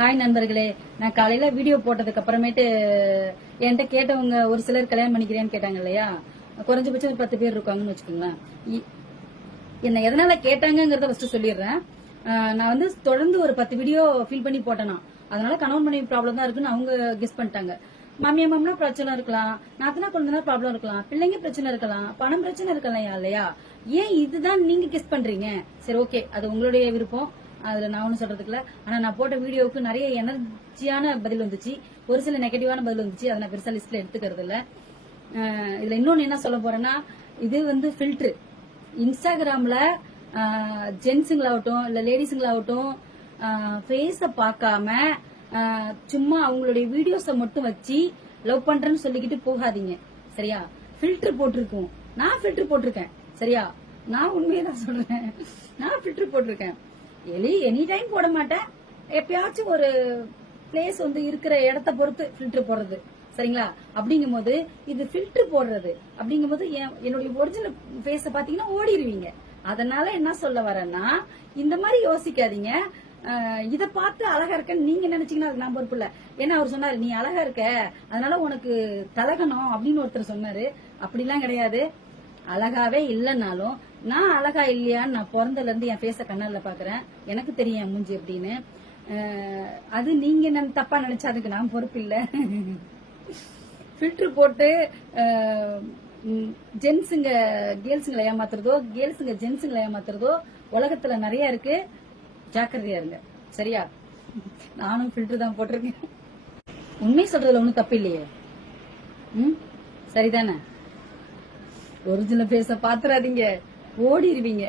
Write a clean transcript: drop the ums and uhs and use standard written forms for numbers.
Hi நண்பர்களே, நான் காலையில வீடியோ போட்டதுக்கு அப்புறமேட்டு என்கிட்ட கேட்டவங்க ஒரு சிலர் கல்யாணம் பண்ணிக்கிறேன்னு கேட்டாங்க இல்லையா, குறைஞ்சபட்சம் ஒரு 10 பேர் இருக்காங்கன்னு வச்சுக்கோங்களேன். என்ன எதனால கேட்டாங்கங்கறத ஃபர்ஸ்ட் சொல்லிடுறேன். நான் வந்து தொடர்ந்து ஒரு 10 வீடியோ ஃபீல் பண்ணி போட்டேனா, அதனால கணவன் மனைவி ப்ராப்ளம் தான் இருக்குன்னு அவங்க கெஸ் பண்ணிட்டாங்க. மாமியா மாமனா பிரச்சனை இருக்கலாம், நாத்தனா குழந்தைனா ப்ராப்ளம் இருக்கலாம், பிள்ளைங்க பிரச்சனை இருக்கலாம், பணம் பிரச்சனை இருக்கலாம் இல்லையா. ஏன் இதுதான் நீங்க கெஸ் பண்றீங்க? சரி, ஓகே, அது உங்களுடைய விருப்பம், அதுல நான் ஒன்னும் சொல்றதுக்கு இல்ல. ஆனா நான் போட்ட வீடியோவுக்கு நிறைய எனர்ஜியான பதில் வந்துச்சு, ஒரு சில நெகட்டிவான பதில் வந்துச்சு. அதை நான் பெருசா லிஸ்ட்ல எடுத்துக்கிறது இல்ல. இதுல இன்னொன்னு என்ன சொல்ல போறேன்னா, இது வந்து ஃபில்டர். இன்ஸ்டாகிராம்ல ஜென்ஸுங்களாகட்டும் இல்ல லேடிஸுங்களாகட்டும் ஃபேஸ பார்க்காம சும்மா அவங்களுடைய வீடியோஸ மட்டும் வச்சு லவ் பண்றேன்னு சொல்லிக்கிட்டு போகாதீங்க, சரியா? ஃபில்டர் போட்டிருக்கோம், நான் ஃபில்டர் போட்டிருக்கேன், சரியா? நான் உண்மையை தான் சொல்றேன், நான் ஃபில்டர் போட்டிருக்கேன். எனி டைம் போட மாட்டேன், எப்பயாச்சும் ஒரு பிளேஸ் வந்து இருக்கிற இடத்த பொறுத்து ஃபில்டர் போடுறது, சரிங்களா? அப்படிங்கும் போது இது ஃபில்டர் போடுறது அப்படிங்கும் போது என்னுடைய ஒரிஜினல் ஃபேஸ பாத்தீங்கன்னா ஓடிடுவீங்க. அதனால என்ன சொல்ல வரேன்னா, இந்த மாதிரி யோசிக்காதீங்க. இத பார்த்து அழகா இருக்கன்னு நீங்க நினைச்சீங்கன்னா அது நான் பொறுப்பு இல்ல. ஏன்னா அவர் சொன்னாரு, நீ அழகா இருக்க அதனால உனக்கு தலகணும் அப்படின்னு ஒருத்தர் சொன்னாரு. அப்படிலாம் கிடையாது. அழகாவே இல்லைன்னாலும் நான் அழகா இல்லையான்னு நான் பிறந்தல இருந்து என் ஃபேஸ கண்ணால பாக்குறேன், எனக்கு தெரியும் என் மூஞ்சி அப்படின்னு. அது நீங்க தப்பா நினைச்சா அதுக்கு நான் பொறுப்பு இல்ல. ஃபில்டர் போட்டு ஜென்ஸுங்க கேர்ள்ஸுங்களை ஏமாத்துறதோ, கேர்ள்ஸுங்க ஜென்ஸுங்களை ஏமாத்துறதோ உலகத்துல நிறைய இருக்கு. ஜாக்கிரதையா இருங்க, சரியா? நானும் ஃபில்டர் தான் போட்டிருக்கேன். உண்மை சொல்றதுல ஒண்ணும் தப்பு இல்லையே, சரிதானே? ஒரிஜினல் ஃபேஸ பாத்துறாதீங்க, ஓடிடுவீங்க.